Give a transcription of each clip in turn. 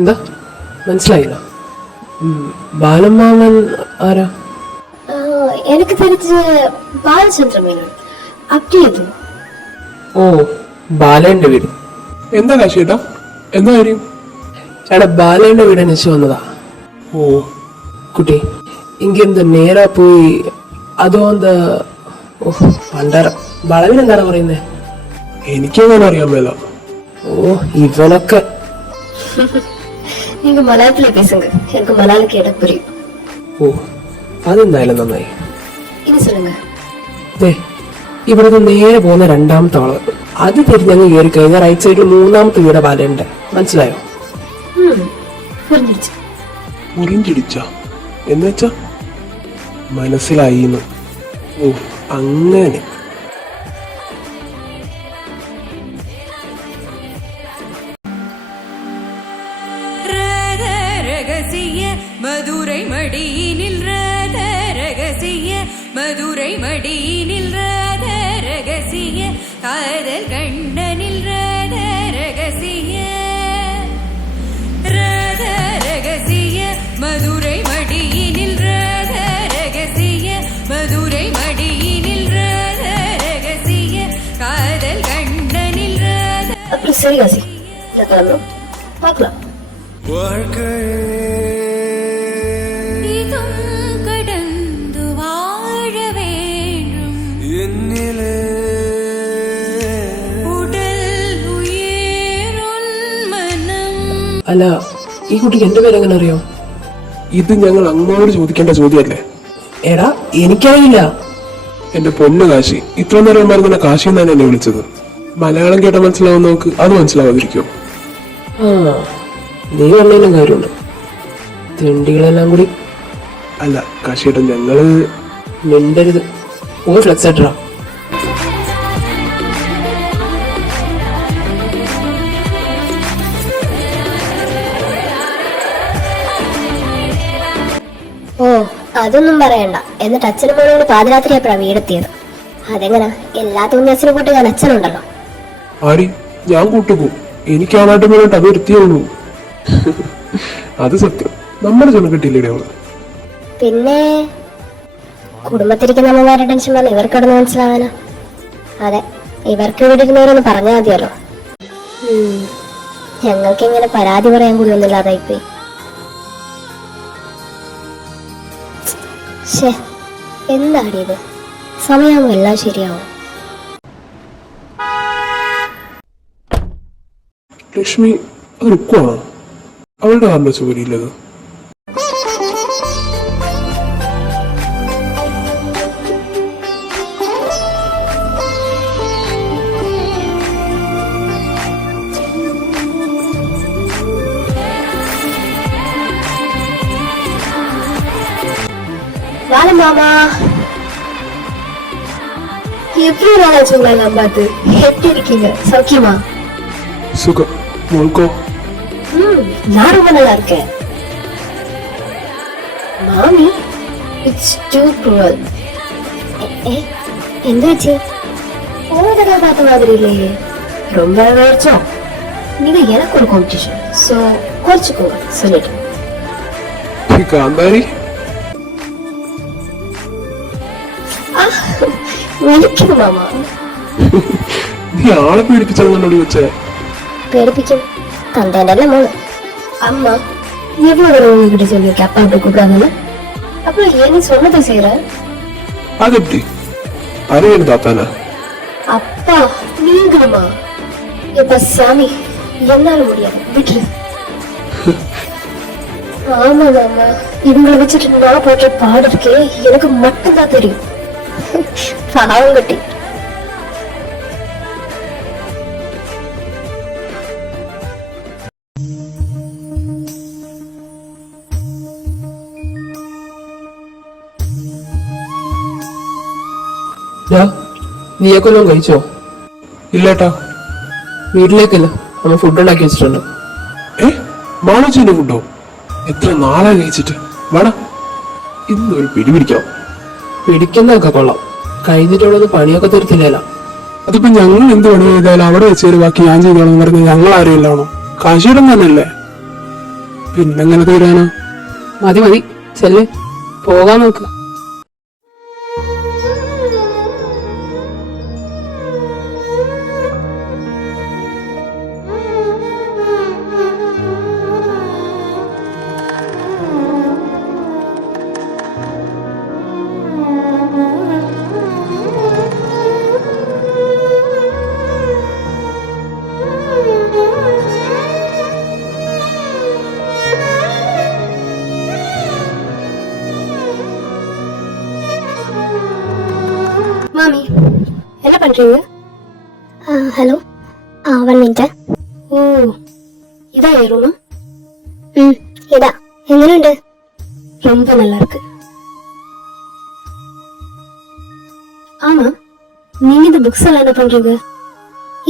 എന്താ മനസ്സിലായില്ല? ബാലമാമൻ ആരാ? എനിക്ക് தெரிஞ்ச ബാലചന്ദ്രമേനോൻ അക്കിയത്. ഓ, ബാലേന്റെ വീട്. എന്താ കാശിയേട്ടാ, എന്താ കാര്യം? ചേട്ടാ, ബാലേന്റെ വീട് അന്വേഷിച്ചു വന്നതാ. ഓ, കുട്ടി ഇങ്ങെന്ത് നേരാ പോയി അതോ എന്താ? ഓ പണ്ടാര വളവിനെന്താണ് പറയുന്നേ? എനിക്കങ്ങനെ അറിയാൻ മേല. ഓ ഇവനൊക്കെ. நீங்க மலையாளத்துல பேசுங்க, எனக்கு மலையாளம் கேட்ட புரியும். ഓ അതെന്തായാലും നന്നായി. ഇനി சொல்லுங்க. ഇവിടുന്ന് നേരെ പോകുന്ന രണ്ടാമത്തെ ആള്, അത് തിരിഞ്ഞങ്ങ് കയറി കഴിഞ്ഞാൽ റൈറ്റ് സൈഡിൽ മൂന്നാമത്തെ വീട് ബാലയുണ്ട്. മനസ്സിലായോ? മുറിഞ്ചിടിച്ച എന്നുവെച്ചാ മനസ്സിലായിന്ന്. ഓ അങ്ങനെ. மதுரை மடியினில் ராத ரகசிய மதுரை மடியினில் ராத ரகசிய காதல் கண்டனில் ராத ரகசிய ராத ரகசிய மதுரை மடியினில் ராத ரகசிய மதுரை மடியினில் ராத ரகசிய காதல் கண்டனில் ராத. அப்படி சரி காசி, கிளம்புறோம், பார்க்கலாம். അല്ല, ഈ കുട്ടിക്ക് എന്റെ പേരെങ്ങനെ അറിയാം? ഇത് ഞങ്ങൾ അങ്ങോട്ട് ചോദിക്കേണ്ട ചോദ്യമല്ലേ? എടാ എനിക്കറിയില്ല. എന്റെ പൊന്നു കാശി, ഇത്ര നേരം മരുന്നിനെ കാശി എന്നാണ് എന്നെ വിളിച്ചത്. മലയാളം കേട്ട മനസ്സിലാവും നോക്ക്, അത് മനസ്സിലാവാതിരിക്കോ? ആ, നീ പറഞ്ഞതിലും കാര്യമുണ്ട്. തിണ്ടികളെല്ലാം കൂടി. അല്ല കാശിയേട്ടൻ, ഞങ്ങള് മിണ്ടരുത്. പോയി ഫ്ലെക്സ് ആയിട്ടാ. ഓ അതൊന്നും പറയണ്ട. എന്നിട്ട് അച്ഛനും മോനോട് പാതിരാത്രി എപ്പോഴാ വീടെത്തിയത്? അതെങ്ങനാ? എല്ലാ തോന്നിയച്ഛനും കൂട്ടുകാരൻ അച്ഛനുണ്ടല്ലോ. ആരി, ഞാൻ കൂട്ടുപോകും. എനിക്കാണായിട്ട് വേണ്ടിട്ട് അത് വരുത്തിയുള്ളൂ. അത് സത്യം. നമ്മുടെ ചെന്ന് കിട്ടിയില്ലേ അവള്? പിന്നെ കുടുംബത്തിരിക്കുന്ന അമ്മമാരുടെ ടെൻഷൻ വന്ന് ഇവർക്ക് കിടന്ന് മനസ്സിലാവാനാ? അതെ, ഇവർക്ക് ഇവിടെ ഇരുന്നവരൊന്ന് പറഞ്ഞാൽ മതിയല്ലോ. ഞങ്ങൾക്ക് ഇങ്ങനെ പരാതി പറയാൻ കൂടി ഒന്നുമില്ലാതായിപ്പോയി. ശേ, എന്താടിയത്? സമയമാകുമ്പോൾ എല്ലാം ശരിയാവും. ലക്ഷ്മി അത് റുക്കുവാണോ? അവളുടെ കാറിന്റെ ചോരിയില്ലത്. வாங்க மாமா, எப்படி நாளாச்சு உங்களை நான் பார்த்து? எப்படி இருக்கீங்க? சௌக்கியமா? சுகம். മോൾക്കോ? நான் ரொம்ப நல்லா இருக்கேன். மாமி, இட்ஸ் டூ cruel. என்னாச்சு? போன தடவை பார்த்த மாதிரி இல்லையே. ரொம்ப வேர்ச்சோ. நீங்க எனக்கு ஒரு காம்படிஷன், சோ குறைச்சுக்கோங்க சொல்லிட்டு. കാന്താരി, വിളിക്കും മാമ. നീ ആളെ പേടിപ്പിച്ചോടി വെച്ചേ? പേടിപ്പിക്കും. തന്തേന്റെ മോള്. അമ്മ எவ்வளவு தடவை உங்ககிட்ட சொல்லியிருக்கேன் அப்பா அப்படி கூப்பிடாங்கன்னு? அப்புறம் ஏன் நீ சொன்னதை செய்யற? அது எப்படி? அறிவு தாத்தானா? அப்பா நீங்கம்மா. எப்ப சாமி, என்னால முடியாது, விட்டுரு. ஆமாங்க அம்மா, இவங்களை வச்சுட்டு நான் போட்ட பாடு இருக்கே, எனக்கு மட்டும்தான் தெரியும். பாவம் கட்டி. നീയൊക്കെ കഴിച്ചോ? ഇല്ലേട്ടാ. വീട്ടിലേക്കല്ല, നമ്മൾ ഫുഡ് ഉണ്ടാക്കി വെച്ചിട്ടുണ്ട്. മാളോച്ചിന്റെ ഫുഡോ? എത്ര നാളെ കഴിച്ചിട്ട്. വേണം, ഇന്നൊരു പിടി പിടിക്കാം. പിടിക്കുന്നതൊക്കെ കൊള്ളാം, കഴിഞ്ഞിട്ടുള്ളത് പണിയൊക്കെ തീർത്തില്ലല്ലോ. അതിപ്പോ ഞങ്ങൾ എന്ത് പണി ചെയ്താലും അവിടെ വെച്ചേര് ബാക്കി ഞാൻ ചെയ്തോളാം പറഞ്ഞ് ഞങ്ങൾ ആരും ഇല്ലാണോ? കാശിയിടം തന്നെയല്ലേ? പിന്നെങ്ങനെ തീരാനാ? മതി മതി, ചെല്ല്, പോകാൻ നോക്ക്. மாமி என்ன பண்றீங்க? Hello, 1 minute. ஓ, இதான் என் ரூமா? இதா. எங்கனுண்டு? ரொம்ப நல்லா இருக்கு. ആമാ, നീ ഇത് ബുക്സ് എല്ലാം என்ன பண்றீங்க?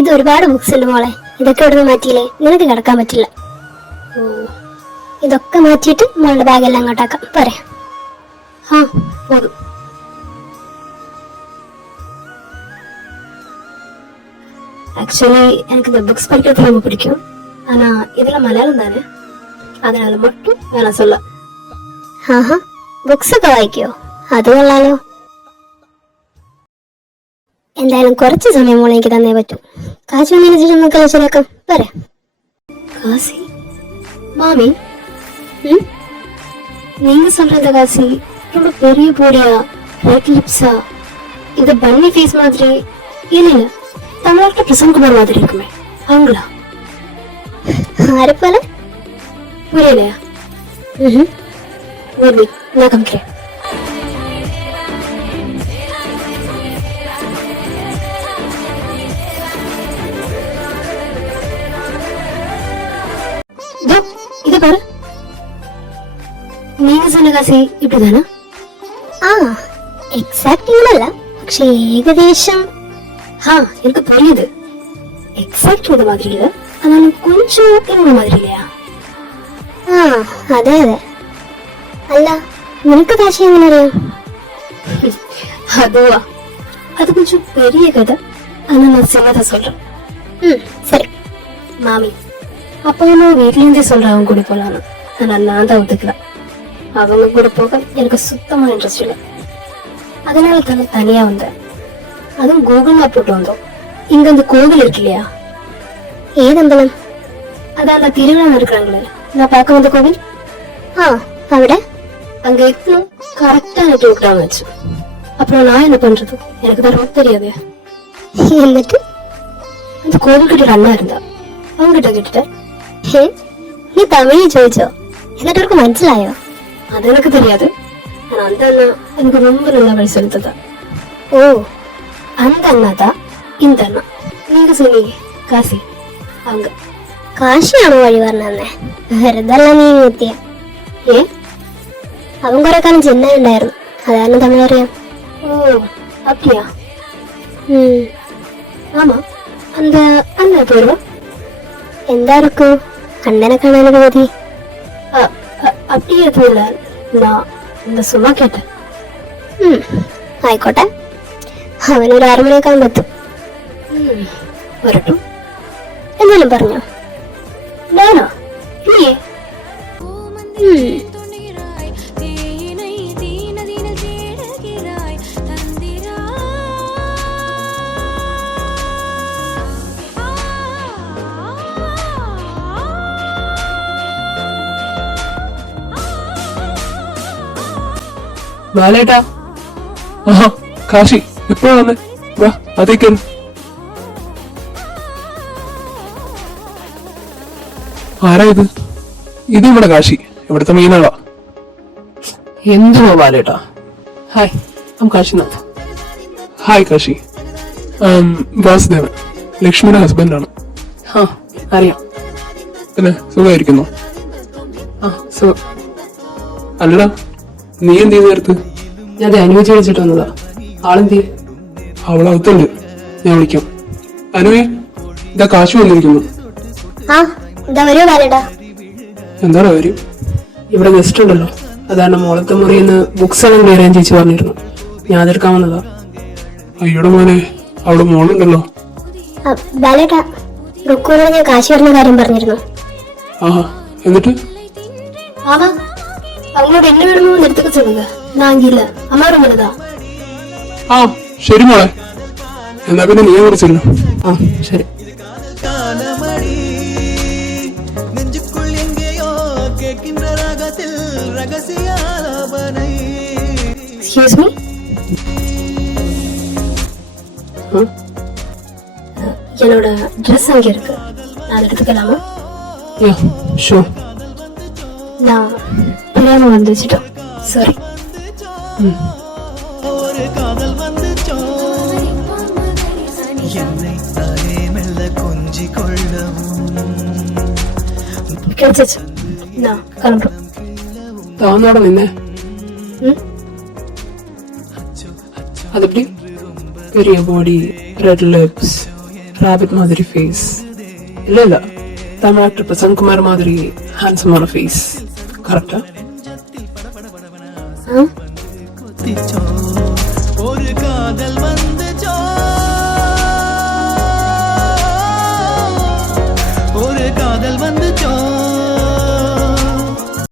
ഇത് ഒരുപാട് ബുക്സ് ഉണ്ട് മോളെ. ഇതൊക്കെ ഇവിടുന്ന് മാറ്റിയില്ലേ നിനക്ക് കിടക്കാൻ പറ്റില്ല. ഓ, ഇതൊക്കെ മാറ്റിയിട്ട് മോളുടെ ബാഗെല്ലാം അങ്ങോട്ടാക്കാം. പോരെ? ആ, പോതും. ஆக்சுவலி எனக்கு இந்த புக்ஸ் படிக்கிறது ரொம்ப பிடிக்கும். ஆனா இதெல்லாம் மலையாளம் தானே, அதனால மட்டும் வேணாம் சொல்ல. ஆஹா, ബുക്സ് ഒക്കെ വായിക്കോ? അത് കൊള്ളാലോ. എന്തായാലും കുറച്ച് സമയം മോളെ എനിക്ക് തന്നേ പറ്റൂ. കാശി വന്നതിന് കളിച്ചിലേക്കാം. പോരെ? காசி மாமி, நீங்க சொல்ற காசி ரொம்ப பெரிய போடியா, ரெட் லிப்ஸா, இது பன்னி ஃபேஸ் மாதிரி இல்ல இல்ல, தமிழ்நாட்டுல பிரசன்ட் குமார் மாதிரி இருக்குமே, அவங்களா? ஆறு போல புரியலையா? நான் காமிக்கிறேன். இது பாரு, நீங்க சொன்ன காசி இப்படிதானா? എക്സാക്ട് ഇങ്ങനല്ല, പക്ഷെ ഏകദേശം. എനിക്ക് പുരിയുது. എക്സാക്ട് ഇത് മാതിരി ഇല്ല, എന്നാലും കൊഞ്ചം ഇങ്ങ മാതിരി ഇല്ലയാ? അതെ അതെ. അല്ല, നിനക്ക് കാശി എങ്ങനെ അറിയാം? അതുവാ, அது கொஞ்சம் பெரிய கதை. ஆனா நான் சின்னதா சொல்றேன். சரி மாமி, அப்பா அம்மா வீட்லேருந்தே சொல்றாங்க கூட போலான்னு. ஆனா நான் தான் ஒத்துக்கிறேன். அவங்க கூட போக எனக்கு சுத்தமா இன்ட்ரெஸ்ட் இல்லை. அதனால தானே தனியா வந்தேன். അതും ഗൂഗിൾ മാപ്പ് ഇട്ട് വന്നോ. ഇങ്ങ அந்த கோவில் இருக்கு இல்லையா? ഏതമ്പലം? அதான் அந்த திருவிழா நடக்கிறாங்களே, நான் பார்க்க வந்த கோவில். അവിടെ அங்க எத்தனும் கரெக்டா நெட் விட்டாங்க வச்சு. அப்புறம் நான் என்ன பண்றது, எனக்கு தான் ரொம்ப தெரியாதே. എന്നിട്ട് அந்த கோவில் கிட்ட அண்ணா இருந்தா, அவங்கிட்ட கேட்டுட்டேன். നീ തമിഴ് ചോദിച്ചോ? എന്നിട്ട് അവർക്ക് മനസ്സിലായോ? அது எனக்கு தெரியாது. ஆனா அந்த அண்ணா எனக்கு ரொம்ப நல்லா வழி செலுத்ததா. ஓ, அந்த அண்ணா தான் இந்த அண்ணா. நீங்க சொன்னீங்க காசி, அவங்க കാശിയാണോ വഴി പറഞ്ഞേ? വെറുതല്ല നീ എത്തിയ. അവൻ കുറെ കാലം ചെന്നൈ ഉണ്ടായിരുന്നു, അതാണ് തമിഴ് അറിയാം. ഓ அப்படியா? ஆமா, அந்த அண்ணா பேரு എന്താ இருக்கும்? അണ്ണനെ കാണാനൊക്കെ മതി. அப்படியே എത്തുന്നില്ല, நான் இந்த சும்மா கேட்டேன். ആയിക്കോട്ടെ, അവനൊരു 6 മണിയൊക്കെ എത്തും. വരട്ടും. എന്നാലും പറഞ്ഞോ? ഞാനോ? നീയേ? ബാലേട്ടാ, ആഹാ, കാശി എപ്പോഴാ വന്നേ? വാ, അതേക്ക്. ആരാ ഇത്? ഇത് ഇവിടെ കാശി, ഇവിടുത്തെ മെയിനാളാ. എന്തുവാ ബാലേട്ടാ? Hi, I Kashinath. Hi Kashi, Vasudevan, ലക്ഷ്മിയുടെ ഹസ്ബൻഡാണ്. അറിയാം. പിന്നെ സുഖമായിരിക്കുന്നു? സുഖം. അല്ലടാ, നീ എന്ത് ചെയ്ത് നേരത്ത്? ഞാൻ അനുവദിച്ച് വിളിച്ചിട്ട് വന്നതാ. ആളെന്തി? അവളകത്തുണ്ട്, ഞാൻ വിളിക്കാം. അനുവേ, ഇതാ കാശി വന്നിരിക്കുന്നു. എന്താണ് കാര്യം? ഇവിടെ ഗസ്റ്റ് ഉണ്ടല്ലോ, അതാണ് മോളത്തെ മുറിയിൽ ബുക്സ് എല്ലാം ക്ലിയർ ചെയ്യാൻ ചേച്ചി പറഞ്ഞിരുന്നു. ഞാൻ അതെടുക്കാൻ വന്നതാ. അയ്യോടെ മോനെ, അവിടെ മോളുണ്ടല്ലോ. ഞാൻ കാശി വരുന്ന കാര്യം പറഞ്ഞിരുന്നു. ആഹാ, എന്നിട്ട്? ஆமா, அவங்களோட என்ன வேணுமோ வந்து எடுத்துக்க சொல்லுங்க. நான் அங்க இல்ல, அம்மா ரூம்லதான். ആ ശരി മോളെ, എന്നാ പിന്നെ നീ കൂടെ ചെല്ലും. ஆ சரி. காலமடி நெஞ்சுக்குள் எங்கேயோ கேட்கின்ற ராகத்தில் ரகசிய ஆலாபனை. எக்ஸ்கியூஸ் மீ, ம் என்னோட ட்ரெஸ் அங்க இருக்கு, நான் அதை எடுத்துக்கலாமா? Yeah sure. நான் தெரியாம வந்து வச்சுட்டோம், சாரி. ஒரு காதல் வந்துச்சோ என்னை தானே மெல்ல கொஞ்சி கொள்ளவும். கிடைச்சிச்சு, நான் கிளம்புறோம். താന്നോടെ നിന്നെ ம், அது எப்படி? பெரிய பாடி, ரெட் லிப்ஸ், ராபிட் மாதிரி ஃபேஸ். இல்ல இல்ல, தமிழ் ஆக்டர் பிரசன்குமார் மாதிரி ஹேண்ட்ஸமான ஃபேஸ். கரெக்டா? ஆ, திச்சோ ஒரு காதல் வந்துச்சோ, ஒரு காதல் வந்துச்சோ.